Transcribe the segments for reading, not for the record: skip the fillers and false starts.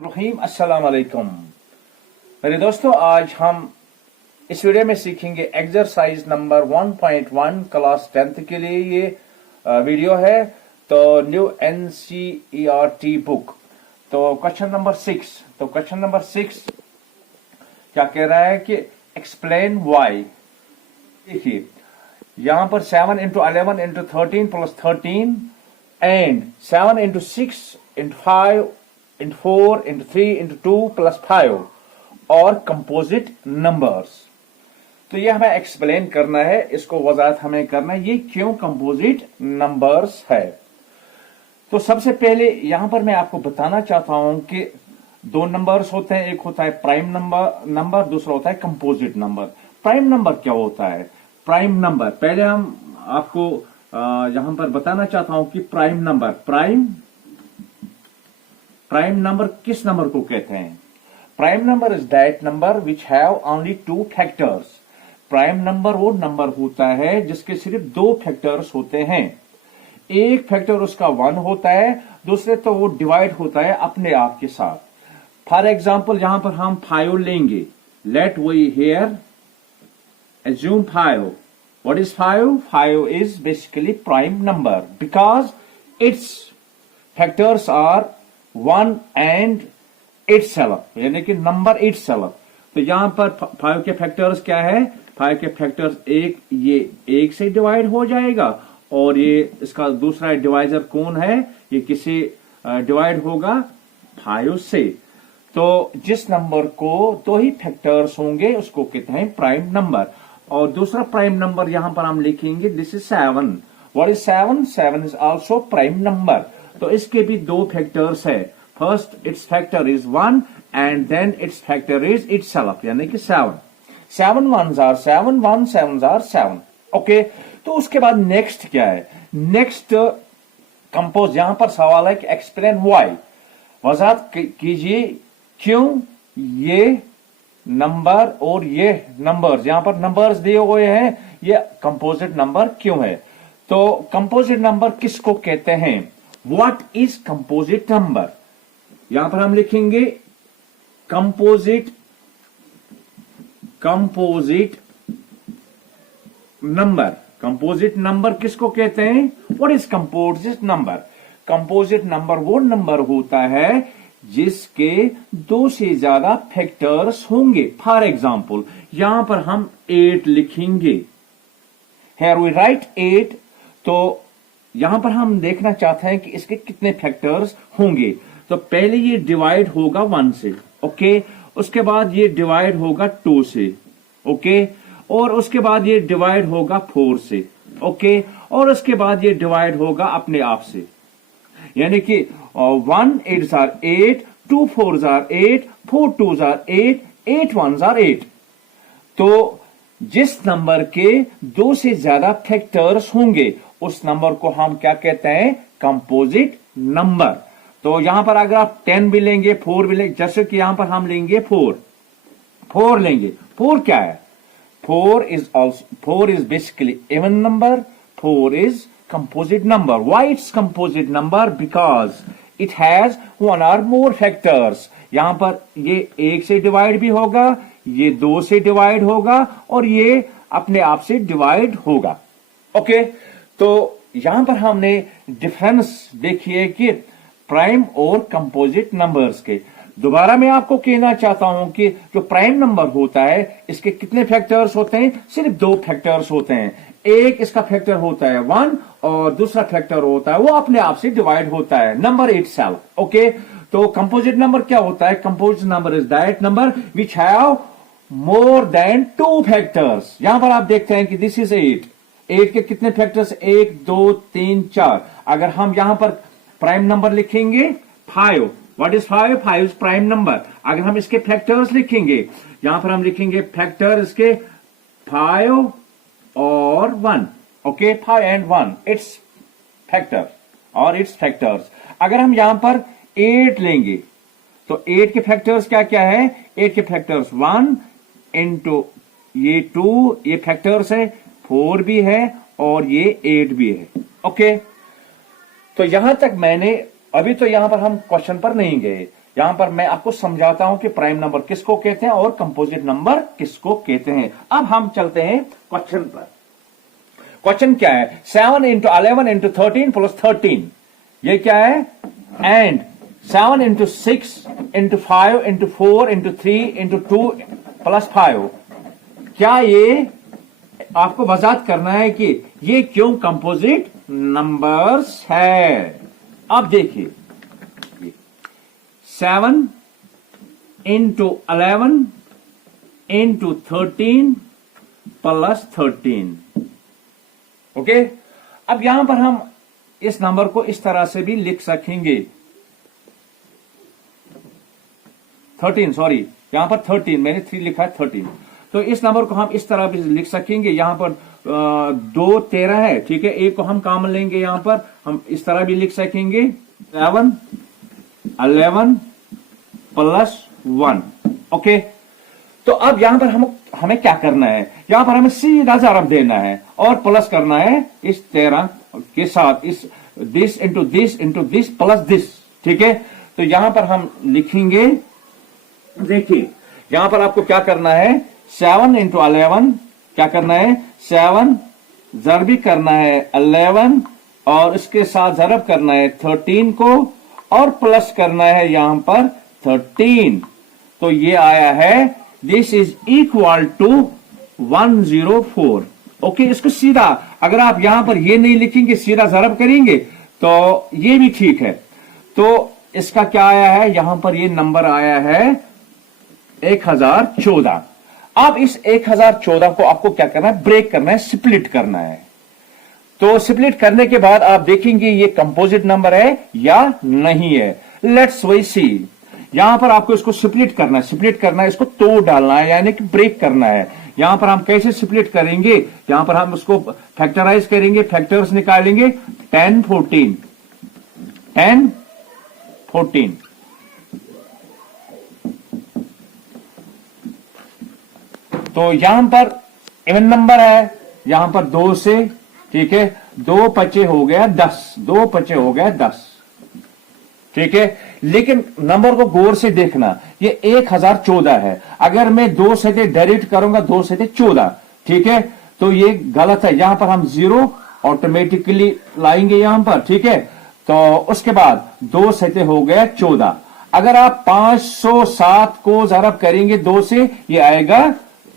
रहीम अस्सलाम वालेकुम मेरे दोस्तों, आज हम इस वीडियो में सीखेंगे एक्सरसाइज नंबर 1.1 क्लास 10th के लिए ये वीडियो है। तो न्यू एनसीईआरटी बुक। तो क्वेश्चन नंबर 6 क्या कह रहा है कि एक्सप्लेन वाई। देखिए यहां पर 7 into 11 into 13 plus 13 and 7 into 6 into 5 into 4 into 3 into 2 plus 5 और कंपोजिट नंबर्स। तो ये हमें एक्सप्लेन करना है, इसको वजाहत हमें करना है ये क्यों कंपोजिट नंबर्स है। तो सबसे पहले यहां पर मैं आपको बताना चाहता हूं कि दो नंबर्स होते हैं, एक होता है प्राइम नंबर दूसरा होता है कंपोजिट नंबर। प्राइम नंबर क्या होता है? प्राइम नंबर पहले हम आपको यहां पर बताना चाहता हूं कि प्राइम नंबर किस नंबर को कहते हैं। Prime number is that number which have only two factors. Prime number वो नंबर होता है जिसके सिर्फ दो फैक्टर्स होते हैं। एक फैक्टर उसका 1 होता है, दूसरे तो वो डिवाइड होता है अपने आप के साथ। फॉर एग्जाम्पल यहां पर हम 5 लेंगे। Let we here assume 5. What is 5? 5 is basically prime number because its factors are 1 and itself, यानी कि नंबर itself। तो यहां पर 5 के फैक्टर्स क्या है? 5 के फैक्टर्स ये 1 से डिवाइड हो जाएगा और ये इसका दूसरा डिवाइजर कौन है? ये किसी डिवाइड होगा 5 से। तो जिस नंबर को दो ही फैक्टर्स होंगे उसको कहते हैं प्राइम नंबर। और दूसरा प्राइम नंबर यहां पर हम लिखेंगे this is 7। What is 7? 7 is also prime number. तो इसके भी दो फैक्टर्स है। First its factor is 1 and then its factor is itself, यानी कि 7। 7 1s are 7, 1 7s are 7। Okay, तो उसके बाद नेक्स्ट क्या है? Next compose. यहां पर सवाल है कि एक्सप्लेन व्हाई, वजाहत कीजिए क्यों ये नंबर और ये नंबर्स, यहां पर नंबर्स दिए हुए हैं, ये कंपोजिट नंबर क्यों है। तो कंपोजिट नंबर किसको कहते हैं? What is composite number? यहां पर हम लिखेंगे कंपोजिट नंबर। कंपोजिट नंबर किसको कहते हैं? What is composite number? Composite number वो नंबर होता है जिसके दो से ज्यादा फैक्टर्स होंगे। फॉर एग्जाम्पल यहां पर हम 8 लिखेंगे। Here we write 8। तो यहां पर हम देखना चाहते हैं कि इसके कितने फैक्टर्स होंगे। तो पहले ये डिवाइड होगा 1 से, ओके। उसके बाद ये डिवाइड होगा 2 से, ओके। और उसके बाद ये डिवाइड होगा 4 से, ओके। और उसके बाद ये डिवाइड होगा अपने आप से, यानी कि 1 8s are 8, 2 4s are 8, 4 2s are 8, 8 1s are 8। तो जिस नंबर के दो से ज्यादा फैक्टर्स होंगे उस नंबर को हम क्या कहते हैं? Composite number. तो यहां पर अगर आप 10 भी लेंगे, 4 भी लेंगे, जैसे कि यहां पर हम लेंगे 4 लेंगे। 4 क्या है? 4 is basically even number. 4 is composite number. Why it's composite number? Because it has one or more factors. यहां पर ये 1 से डिवाइड भी होगा, ये 2 से डिवाइड होगा और ये अपने आप से डिवाइड होगा, ओके। तो यहां पर हमने डिफरेंस देखिए कि प्राइम और कंपोजिट नंबर्स के। दोबारा मैं आपको कहना चाहता हूं कि जो प्राइम नंबर होता है इसके कितने फैक्टर्स होते हैं? सिर्फ 2 फैक्टर्स होते हैं। एक इसका फैक्टर होता है 1 और दूसरा फैक्टर होता है वो अपने आप से डिवाइड होता है, नंबर इटसेल्फ, ओके। तो कंपोजिट नंबर क्या होता है? Composite number is that number which have more than 2 factors. यहां पर आप देखते हैं कि दिस इज 8 के कितने फैक्टर्स? 1 2 3 4। अगर हम यहां पर प्राइम नंबर लिखेंगे 5। What is 5? 5 is prime number. अगर हम इसके फैक्टर्स लिखेंगे, यहां पर हम लिखेंगे फैक्टर इसके 5 और 1, ओके। 5 and 1 इट्स फैक्टर और इट्स फैक्टर्स। अगर हम यहां पर 8 लेंगे तो 8 के फैक्टर्स क्या क्या है? 8 के फैक्टर्स 1 इंटू ये 2, ये फैक्टर्स है, 4 भी है और ये 8 भी है, ओके। तो यहां तक मैंने अभी तो यहां पर हम क्वेश्चन पर नहीं गए, यहां पर मैं आपको समझाता हूं कि प्राइम नंबर किसको कहते हैं और कंपोजिट नंबर किसको कहते हैं। अब हम चलते हैं क्वेश्चन पर। क्वेश्चन क्या है? 7 इंटू 11 इंटू 13 प्लस 13, ये क्या है? And 7 into 6 into 5 into 4 into 3 into 2 plus 5, क्या ये आपको वजाहत करना है कि ये क्यों कंपोजिट नंबर्स है। अब देखिए 7 इंटू 11 इंटू 13 प्लस 13, ओके। अब यहां पर हम इस नंबर को इस तरह से भी लिख सकेंगे, 13, सॉरी यहां पर 13, मैंने 3 लिखा है 13, तो इस नंबर को हम इस तरह भी लिख सकेंगे। यहां पर 2 13 है, ठीक है, एक को हम कॉमन लेंगे, यहां पर हम इस तरह भी लिख सकेंगे 7 11 प्लस 1, ओके। तो अब यहां पर हमें क्या करना है? यहां पर हमें सीधा ज़रब देना है और प्लस करना है इस 13 के साथ, इस this into this into this plus this, ठीक है। तो यहां पर हम लिखेंगे, देखिए यहां पर आपको क्या करना है, 7 इंटू 11, क्या करना है, 7 ज़रब भी करना है 11 और इसके साथ ज़रब करना है 13 को और प्लस करना है यहां पर 13। तो ये आया है this is equal to 104, okay. इसको सीधा अगर आप यहां पर ये नहीं लिखेंगे, सीधा ज़रब करेंगे तो ये भी ठीक है। तो इसका क्या आया है, यहां पर ये नंबर आया है 1014। अब इस 1014 को आपको क्या करना है, ब्रेक करना है, स्प्लिट करना है। तो स्प्लिट करने के बाद आप देखेंगे ये कंपोजिट नंबर है या नहीं है। लेट्स वी सी। यहां पर आपको इसको स्प्लिट करना है, स्प्लिट करना है, इसको तोड़ डालना है, यानी कि ब्रेक करना है। यहां पर हम कैसे स्प्लिट करेंगे, यहां पर हम उसको फैक्टराइज करेंगे, फैक्टर्स निकालेंगे, 10 14 10 14, तो यहां पर इवन नंबर है, यहां पर 2 से, ठीक है, 2 पचे हो गया 10, 2 पचे हो गया 10, ठीक है। लेकिन नंबर को गौर से देखना, ये 1014 है। अगर मैं 2 से डायरेक्ट करूंगा, 2 से 14, ठीक है, तो ये गलत है। यहां पर हम 0 ऑटोमेटिकली लाएंगे यहां पर, ठीक है। तो उसके बाद 2 से हो गया 14। अगर आप 507 को ज़रब करेंगे 2 से, ये आएगा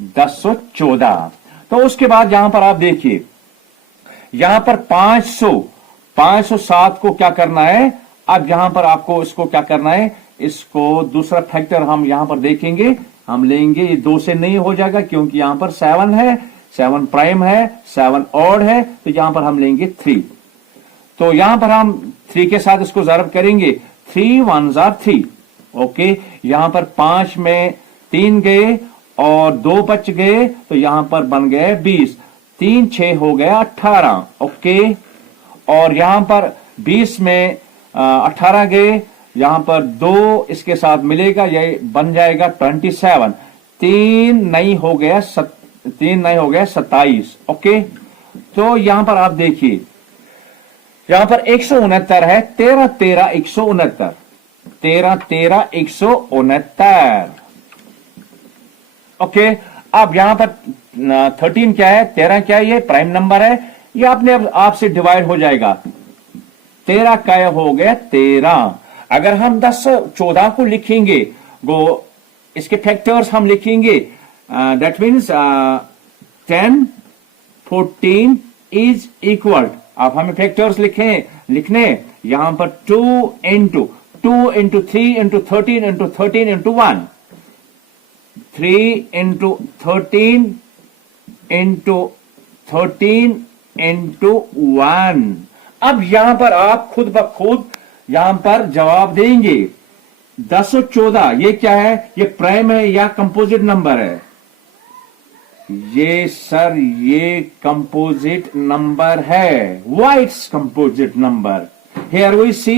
1014। तो उसके बाद यहां पर आप देखिए, यहां पर 507 को क्या करना है, अब यहां पर आपको इसको क्या करना है, इसको दूसरा फैक्टर हम यहां पर देखेंगे, हम लेंगे, ये 2 से नहीं हो जाएगा क्योंकि यहां पर 7 है, 7 प्राइम है, 7 ऑड है, तो यहां पर हम लेंगे 3। तो यहां पर हम 3 के साथ इसको ज़रब करेंगे, 3 1s are 3, ओके। यहां पर 5 में 3 गए और 2 बच गए, तो यहां पर बन गए 20, 3 6 हो गया 18, ओके। और यहां पर 20 में 18 गए, यहां पर 2 इसके साथ मिलेगा, ये बन जाएगा 27, 3 नहीं हो गया 27, ओके। तो यहां पर आप देखिए, यहां पर 169 है, 13 13 169, 13 13 169, ओके। अब यहां पर 13 क्या है, 13 क्या है, ये प्राइम नंबर है, ये अपने आप से डिवाइड हो जाएगा, 13 क्या हो गया 13। अगर हम 1014 को लिखेंगे, वो इसके फैक्टर्स हम लिखेंगे, दैट मीन्स 10 14 इज इक्वल, आप हमें फैक्टर्स लिखने यहां पर 2 into 3 into 13 into 13 into 1, 3 into 13 into 13 into 1। अब यहां पर आप खुद ब खुद यहां पर जवाब देंगे, 1014 ये क्या है, ये प्राइम है या कंपोजिट नंबर है? ये सर ये कंपोजिट नंबर है, why its composite number. Here we see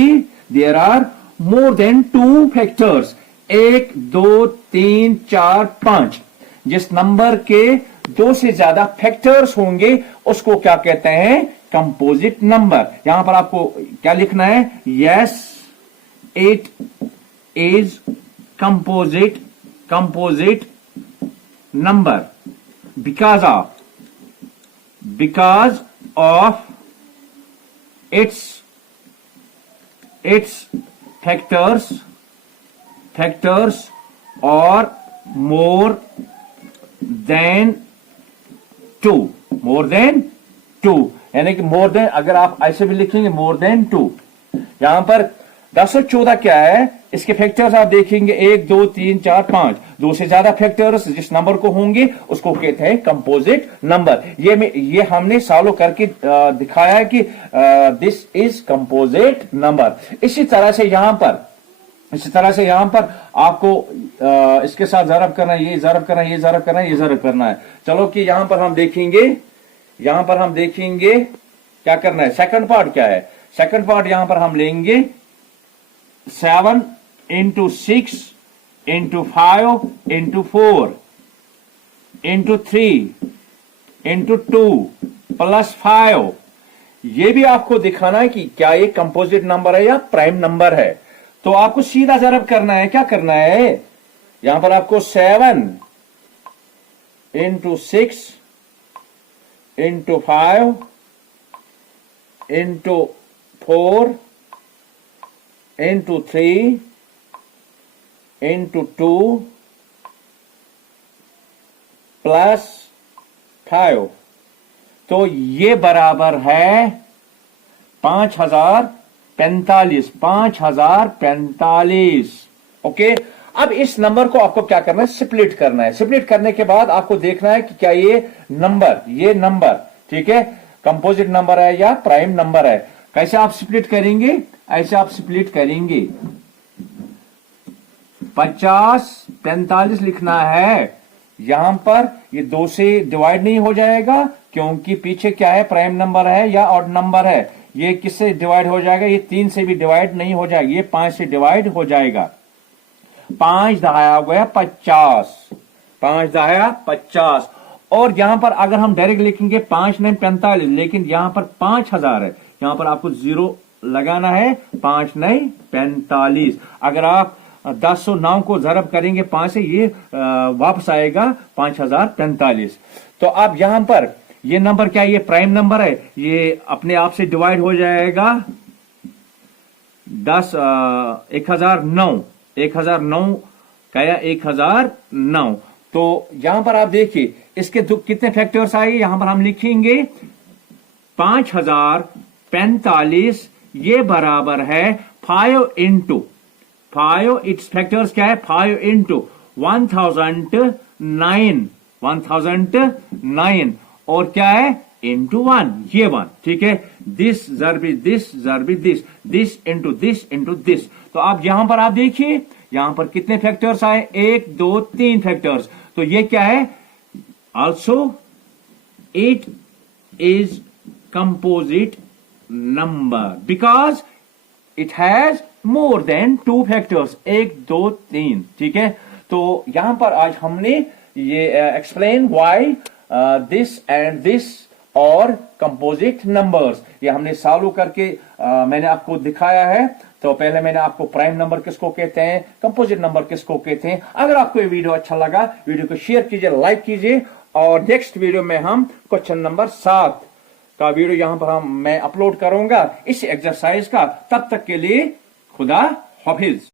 there are more than 2 factors, 1 2 3 4 5। जिस नंबर के 2 से ज्यादा फैक्टर्स होंगे उसको क्या कहते हैं, कंपोजिट नंबर। यहां पर आपको क्या लिखना है, yes 8 is composite number because of its factors are more than two यानी कि मोर देन, अगर आप ऐसे भी लिखेंगे मोर देन 2, यहां पर 10 और 14 क्या है, इसके फैक्टर्स आप देखेंगे 1 2 3 4 5, 2 से ज्यादा फैक्टर्स जिस नंबर को होंगे उसको कहते हैं कंपोजिट नंबर। ये हमने सॉल्व करके दिखाया है कि दिस इज कंपोजिट नंबर। इसी तरह से यहां पर आपको इसके साथ ज़रब करना है, ये ज़रब करना है, ये ज़रब करना है, ये ज़रब करना है। चलो कि यहां पर हम देखेंगे क्या करना है। सेकंड पार्ट क्या है, सेकंड पार्ट यहां पर हम लेंगे 7 into 6 into 5 into 4 into 3 into 2 plus 5। ये भी आपको दिखाना है कि क्या ये कंपोजिट नंबर है या प्राइम नंबर है। तो आपको सीधा ज़रब करना है, क्या करना है, यहां पर आपको 7 into 6 into 5 into 4 into 3 into 2 plus 5। तो ये बराबर है 5045। ओके, अब इस नंबर को आपको क्या करना है, स्प्लिट करना है। स्प्लिट करने के बाद आपको देखना है कि क्या ये नंबर ठीक है कंपोजिट नंबर है या प्राइम नंबर है। कैसे आप स्प्लिट करेंगे, ऐसे आप स्प्लिट करेंगे, 50-45 लिखना है। यहां पर ये 2 से डिवाइड नहीं हो जाएगा क्योंकि पीछे क्या है, प्राइम नंबर है या ऑड नंबर है। ये किससे डिवाइड हो जाएगा, ये 3 से भी डिवाइड नहीं हो जाएगा, ये 5 से डिवाइड हो जाएगा। 5 दहाया हो गया 50। और यहां पर अगर हम डायरेक्ट लिखेंगे 5 9 45, लेकिन यहां पर 5000 है, यहां पर आपको 0 लगाना है, 5 9 45। अगर आप 10 और 9 को ज़रब करेंगे 5 से, ये वापस आएगा 5045। तो अब यहां पर ये नंबर क्या है, ये प्राइम नंबर है, ये अपने आप से डिवाइड हो जाएगा 1009 क्या 1009। तो यहां पर आप देखिए इसके कितने फैक्टर्स आए, यहां पर हम लिखेंगे 5045, ये बराबर है 5 into 5, इट्स फैक्टर्स क्या है, 5 into 1009 और क्या है इंटू 1, ये 1, ठीक है। दिस जरबी दिस इंटू दिस। तो आप यहां पर आप देखिए यहां पर कितने फैक्टर्स आए, 1 2 3 फैक्टर्स। तो ये क्या है, also it is composite number because it has more than 2 factors, 1 2 3, ठीक है। तो यहां पर आज हमने ये explain why this and this और कंपोजिट नंबर्स, ये हमने सॉल्व करके मैंने आपको दिखाया है। तो पहले मैंने आपको प्राइम नंबर किसको कहते हैं, कंपोजिट नंबर किसको कहते हैं। अगर आपको ये वीडियो अच्छा लगा, वीडियो को शेयर कीजिए, लाइक कीजिए, और नेक्स्ट वीडियो में हम क्वेश्चन नंबर 7 का वीडियो यहां पर मैं अपलोड करूंगा इस एक्सरसाइज का। तब तक के लिए खुदा हाफिज।